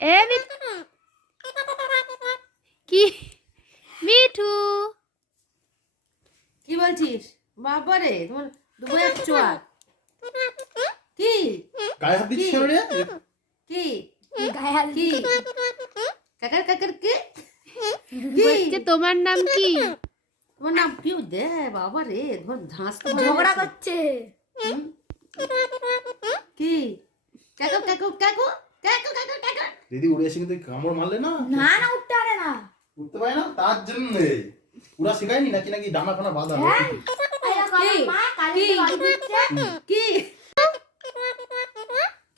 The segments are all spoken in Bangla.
এ কি মিঠু কি বলছিস বাবারে তোমার দুবই এক চোয়ার কি গায়ে হাত দিচ্ছিস কেন রে? কি গায়ে হাত কি কাকার কাকার কি বলছে তোমার নাম কি? তোমার নাম কি দে বাবারে তোমার ধাঁস তো ঝগড়া করছে। কি কাকু কাকু কাকু কাকু কাকু কাকু দিদি উড়ে এসে কিন্তু কামড় মারলে না না না উঠতে পারে না। উঠতে পারে না তার জন্য পুরা শেখায়নি নাকি নাকি ডানা ফানা বাঁধা কি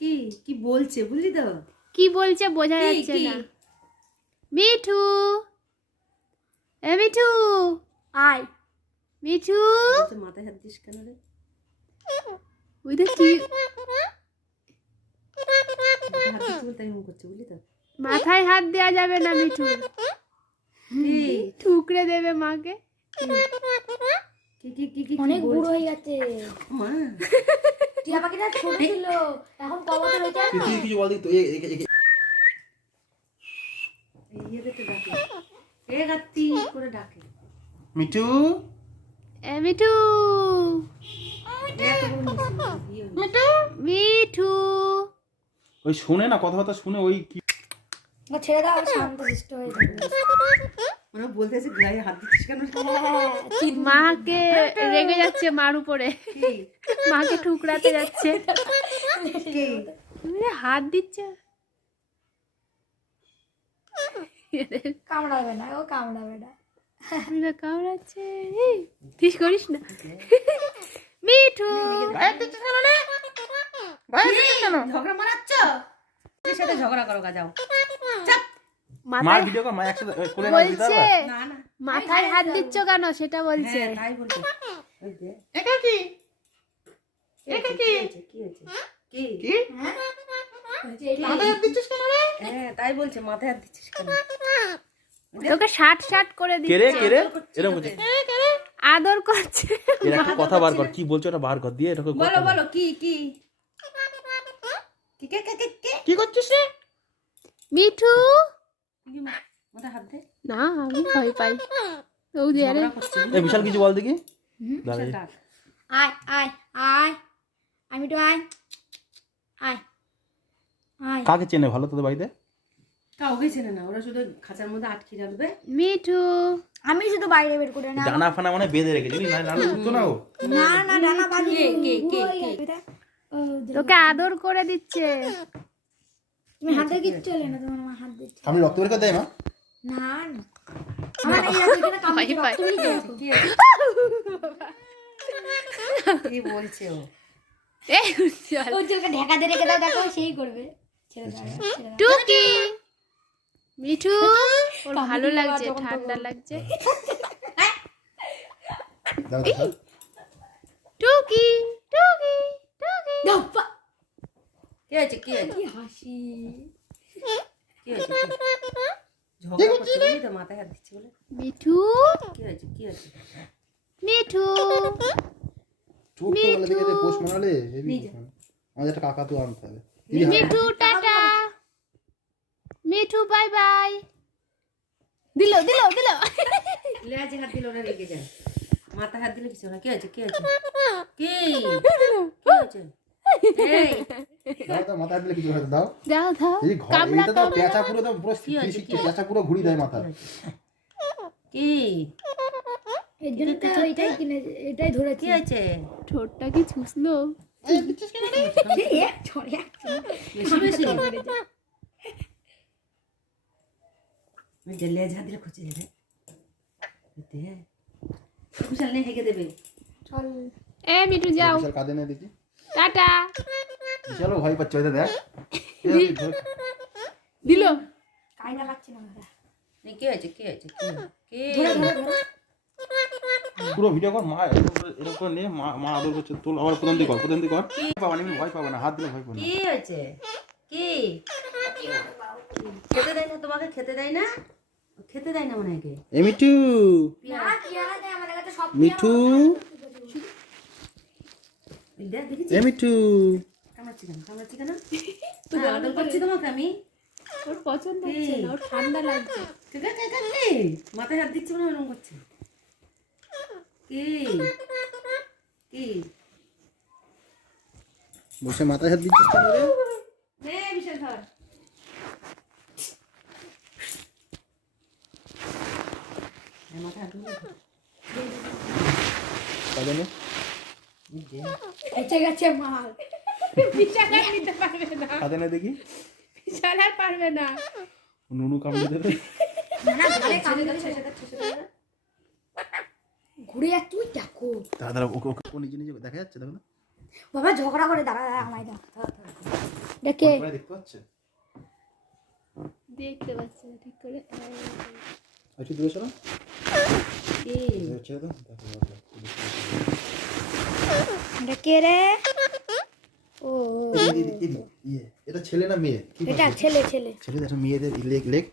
কি কি বলছে বুঝলি তো কি বলছে বোঝা কি যাচ্ছে কি না। মিঠু এ মিঠু আয় মিঠু বলছে মাথায় হাত দিস কেন রে ওই দেখ কি মাথায় হাত দিতে বলতে এরকম করছে বুঝলি তো মাথায় হাত দেওয়া যাবে না মিঠু, কি ঠুকরে দেবে মাকে। কি কি কি কি অনেক বুড়ো হয়ে গেছে। মা টিয়া পাখিটা ছোট ছিল, এখন ক বছর হয়েছে জানো? তুই কিছু বল দিই তো এই দেখতে ডাকে এ গাত্তি করে ডাকে মিঠু এ মিঠু এত বড় মিঠু মিঠু ওই শুনে না কথাবার্তা শুনে ওই কি ও ছেড়ে দাও, শান্ত শিষ্ট হয়ে যাবে। ওরা বলতেছে গায়ে হাত দিচ্ছিস কেন মাকে রেগে যাচ্ছে মার উপরে, কি মাকে ঠুকরাতে যাচ্ছে। কি তুমি হাত দিচ্ছে কামড়াবে না, ও কামড়াবে না। কামড়াচ্ছে। ঠিক করিস না মিঠু। ঝগড়া মারাচ্ছ এর সাথে ঝগড়া করো গা যাও চাপ মার মাথায় ভিডিও কর মা একসাথে কোলে না দিতে বলছে পারবে না না মাথায় হাত দিচ্ছ কেন সেটা বলছে। হ্যাঁ তাই বলছে ওই দে এটা কি এটা কি কি হয়েছে কি কি মাথায় হাত দিচ্ছিস কেন রে হ্যাঁ তাই বলছে মাথায় হাত দিচ্ছিস কেন তোকে শার্ট শার্ট করে কে রে দিচ্ছে, কে রে এরকম করছে আদর করছে। এর একটা কথা বার কর কি বলছো ওটা বার কর দিয়ে এটাকে বলো বলো কি কি কি কে কে কে কে কি করছিস রে মিঠু কি মাথায় হাত দে না আমি ভয় পাই। ও যে আরে ঝগড়া করছে এই বিশাল কিছু বল দেখি দাঁড়াই ডাক আয় আয় আয়, আমি তো আয় আয় আয়। কাকে চেনে ভালো তোদের বাড়িতে কাউকে চেনে না ওরা শুধু খাঁচার মধ্যে আটকে রাখবে মিঠু আমি শুধু বাইরে বের করে না। ডানা ফানা মানে বেঁধে রেখেছি না না উঠতো না ও না না ডানা বাঁধি কে, কে, কে, বুড়ো হয়ে কে? গেছে এটা। ও, তোকে আদর করে দিচ্ছে। তুমি হাতে কিচ্ছু চলে না, তোমার মা হাত দিচ্ছে। আমি রক্ত বের করে দেয় মা না না আমার এই রাতে এখানে কামড়ে ভয় পায়। রক্ত বেরিয়ে যাবে। কি আছে? কি বলছে ও এই চল। ওর চোখে ঢাকা দিয়ে রেখে দাও, দেখো সেই করবে। ছেড়ে দাও, ছেড়ে দাও। টুকি মিঠু ওর ভালো লাগছে, ঠান্ডা লাগছে। টুকি টুকি টুকি বাবা, কি আছে কি আছে কি হাসি। কি আছে ঝগড়া করছে বুঝলি তো মাথায় হাত দিচ্ছে বলে মিঠু কি আছে কি আছে মিঠু চোখ তো বলে দেখে পোস্ট মানালে হেভি আমাদের একটা কাকা তো আনতে হবে Mithu tata Mithu bye bye. দিল দিল দিল। লেজে হাত দিলে ওরা রেগে যায় মাথায় হাত দিলে কিছু না কি আছে কি আছে কি কি আছে এই দাও তো মাথা দিলে কিছু হয়তো দাও দাও দাও এই ঘর কামড়া এটা তো পেঁচা পুরো তো পুরো কি হয়েছে, শিখছে পেঁচা পুরো ঘুরি দেয় মাথা কি এর জন্য তো এটাই কিনেছে, এটাই ধরেছি। কি আছে ঠোঁটটা কি ছুঁসলো। বেশি বেশি লেজ হাত দিলে খুঁজে দেবে দে বিশাল নেই হেগে দেবে চল এ মিঠু যাও বিশাল কাঁদে না দেখি টাটা। বিশালও ভয় পাচ্ছে ওইটা দেখ দিল কায়দা লাগছে না আমরা। এই কি আছে কি আছে কি কি পুরো ভিডিও কর মা এরকম করে নিয়ে মা আদর করছে তোল আবার প্রথম দিকে কর পাবা না ভয় পাবে না হাত দিলে ভয় পাবে না কি আছে কি খেতে দেয় না তোমাকে খেতে দেয় না খেতে দেয় না মনে হয় এ মিঠু না, পেয়ারা দেয় আমাদের কাছে সব। মিঠু দেখ দেখেছি এ মিঠু কামড়াচ্ছি কেন হ্যাঁ, আদর করছি তোমাকে আমি ওর পছন্দ হচ্ছে না, ওর ঠান্ডা লাগছে। কে মাথায় হাত দিচ্ছে না এরকম করছে কে কে বসে মাথায় হাত দিচ্ছিস কেন রে? নে বিশাল ধর মাথায় হাত দিলে কাজে নে। এসে গেছে মাল। বিশাল আর নিতে পারবে না, হাতে নে দেখি। বিশাল আর পারবে না। নুনু কামড়ে দেবে। না ঘরে কামড়ে দিচ্ছে। ঘুরে যাচ্ছে তুই দেখো দাদা ওকে ওকে ও নিজে নিজে দেখা যাচ্ছে দেখো না। বাবা ঝগড়া করে দাঁড়া আমায় দাও দেখে পরে দেখতে পাচ্ছে। দেখতে পাচ্ছে না ঠিক করে। একটু দূরে সরো। কে ছেড়ে দাও। দেখো দেখে রে ও ইয়ে এটা ছেলে না মেয়ে? কি এটা ছেলে ছেলে ছেলে দেখো মেয়েদের লেগ